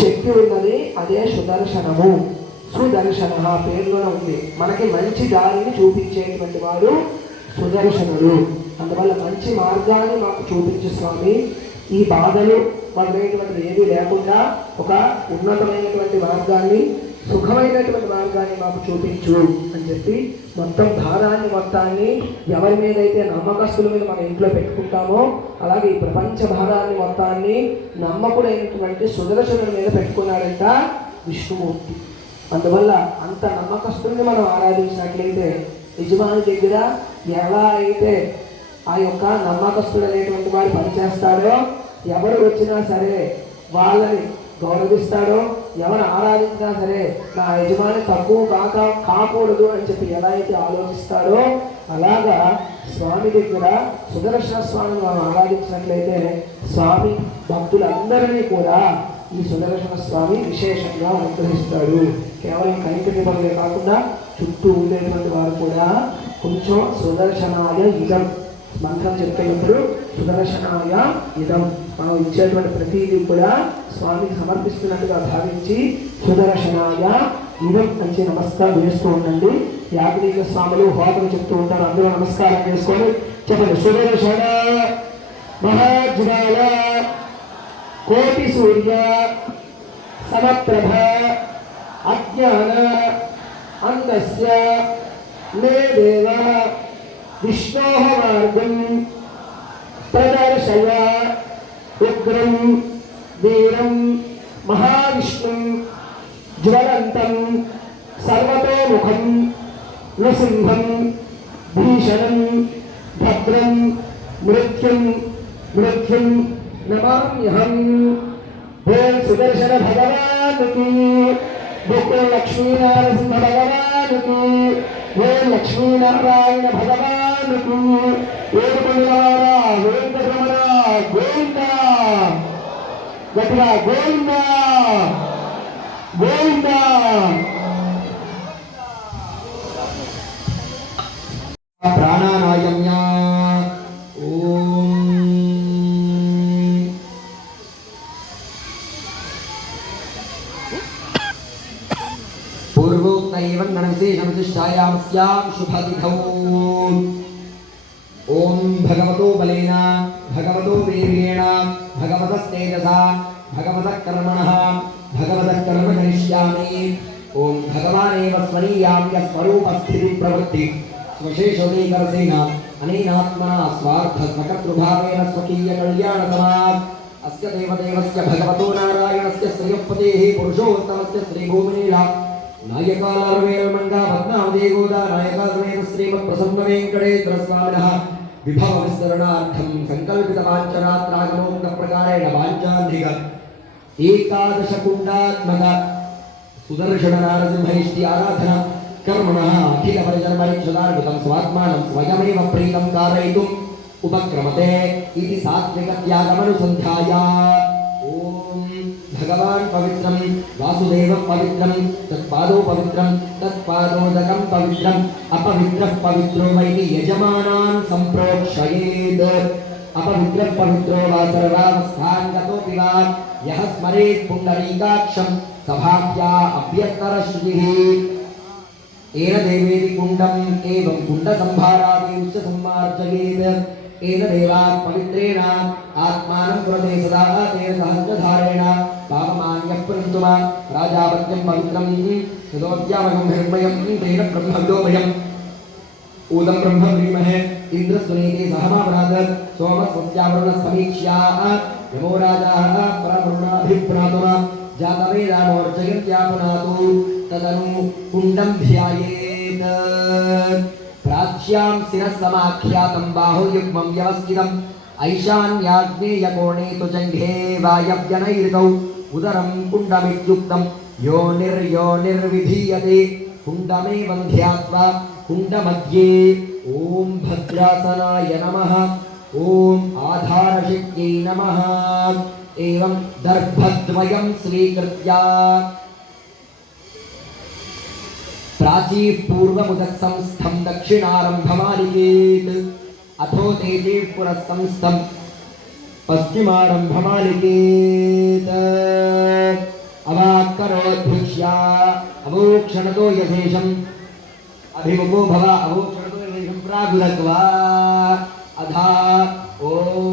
శక్తి ఉన్నది, అదే సుదర్శనము. సుదర్శన పేరులోనే ఉంది. మనకి మంచి దారిని చూపించేటువంటి వాడు సుదర్శనుడు. అందువల్ల మంచి మార్గాన్ని మాకు చూపించు స్వామి. ఈ బాధలు మొదలైనటువంటి ఏమీ లేకుండా ఒక ఉన్నతమైనటువంటి మార్గాన్ని, సుఖమైనటువంటి మార్గాన్ని మాకు చూపించు అని చెప్పి మొత్తం భారాన్ని మొత్తాన్ని ఎవరి మీదైతే నమ్మకస్తుల మీద మన ఇంట్లో పెట్టుకుంటామో అలాగే ఈ ప్రపంచ భారాన్ని మొత్తాన్ని నమ్మకుడైనటువంటి సుదర్శనుడి మీద పెట్టుకున్నాడంట విష్ణుమూర్తి. అందువల్ల అంత నమ్మకస్తుల్ని మనం ఆరాధించినట్లయితే యజమాని దగ్గర ఎలా అయితే ఆ యొక్క నమ్మకస్తుడు అనేటువంటి వారు పనిచేస్తాడో, ఎవరు వచ్చినా సరే వాళ్ళని గౌరవిస్తాడో, ఎవరు ఆరాధించినా సరే నా యజమాని తక్కువ కాకూడదు అని చెప్పి ఎలా అయితే ఆలోచిస్తాడో, అలాగా స్వామి దగ్గర సుదర్శన స్వామిని మనం ఆరాధించినట్లయితే స్వామి భక్తులందరినీ కూడా ఈ సుదర్శన స్వామి విశేషంగా అనుగ్రహిస్తాడు. కేవలం కైంకర్యపరులే కాకుండా చుట్టూ ఉండేటువంటి వారు కూడా కొంచెం సుదర్శనాయ ఇదం మంత్రం చెప్పేటప్పుడు సుదర్శనాయ ఇదం మనం ఇచ్చేటువంటి ప్రతిదీ కూడా స్వామికి సమర్పిస్తున్నట్టుగా భావించి సుదర్శనాయ ఇదం నుంచి నమస్కారం వేస్తూ ఉండండి. యాజ్ఞిక స్వాములు హోటలు చెప్తూ ఉంటారు, అందరూ నమస్కారం చేసుకొని చెప్పండి. సుదర్శన మహాజ్వాల కోటి సూర్య సమప్రభ అజ్ఞాన అంతస్య మే దేవ విష్ణోః మార్గం ప్రదర్శయ ఉగ్రం వీరం మహావిష్ణుం జ్వలంతం సర్వతోముఖం నృసింహం భీషణం భద్రం మృత్యుం నమామ్యహం. ఓం సుదర్శన భగవానుకి, ఓం లక్ష్మీనారసింహ భగవానుకి, ఓం లక్ష్మీనారాయణ భగవానుకి, ఏడుకొండలవాడా వెంకటరమణ గోవింద, గట్టిగా గోవింద గోవింద. ప్రాణానాయమ్య पूर्वोक्तैवं गणविशेषमतिष्ठायामस्यां शुभतिथौ ओम भगवतो बलेन भगवतो वीर्येण भगवतस्तेजसा भगवतः कर्मणः भगवतः कर्म करिष्यामि। ओम भगवानेव स्वरीयां यस्वरूपस्थितिं प्रवृत्ति स्वशेषोदीकरसेन अनेनात्मना स्वार्थस्वकर्तृभावेन स्वकीयकल्याणतमात् अस्य देवदेवस्य भगवतो नारायणस्य श्रियपतेः पुरुषोत्तमस्य श्रीभूमिनीला नायकालार्वेलमंगा पद्मावती गोदा नायका समेत श्रीमत् प्रसन्न वेंकटेश्वर स्वामिनः विभव विस्तरणार्थं संकल्पित वाञ्छनात्रागमोक्त प्रकारेण वाञ्छान्धिक एकादश कुंडात्मक सुदर्शन नारसिंहैष्टि आराधना कर्मणः अखिल परिजनपरिक्षदार्पितं स्वात्मानं स्वयमेव प्रीतं कारयितुम् उपक्रमते इति सात्विक त्यागमनुसन्ध्याय ओम भगवान् पवित्रं वासुदेवः पवित्रं तत्पादो पवित्रं तत्पादोदकं पवित्रं अपवित्रः पवित्रो वैति यजमानान् सम्प्रोक्षयेत्। अपवित्रः पवित्रो वा सर्वावस्थाङ्गतोऽपि वा यः स्मरेत् पुण्डरीकाक्षं सभाख्या अभ्यन्तरश्रुतिः एन देवेति कुण्डम् एवं कुण्डसंभारादिश्च सम्मार्जयेत्। एन देवात् पवित्रेण आत्मानं कुरते सदा तेन सहस्रधारेण पापमान्यः प्रन्तुमा राजापत्यं पवित्रं तदोद्यामकं हिरण्मयं तेन ब्रह्मविदोमयम् ऊदं ब्रह्म व्रीमहे इन्द्रस्वनेते सहमावरात् सोमस्वस्यावरुणः यमो राजाः परमरुणाभिप्रातुमा जातवेदामोर्जयन्त्यापुनातु तदनु कुण्डं ध्यायेत्। प्राच्यां शिरस्समाख्यातं बाहुयुग्मं व्यवस्थितम् ऐशान्याग्नेयकोणे तु जङ्घे वायव्यनैर्गौ उदरं कुण्डमित्युक्तं योनिर्विधीयते कुण्डमेवं ध्यात्वा कुण्डमध्ये ॐ भद्रासनाय नमः ॐ आधारशक्त्यै नमः एवं दर्भद्वयं स्वीकृत्य प्राची पूर्वमुदत्संस्थं दक्षिणारम्भमालिकेत् अथो तेजे पुरस्संस्थं पश्चिमारम्भमालिकेत्। अवोक्षणतो यथेशम् अभिमुखो भव अवोक्षणतो यथेशं प्रागुरत्वा अधा ओम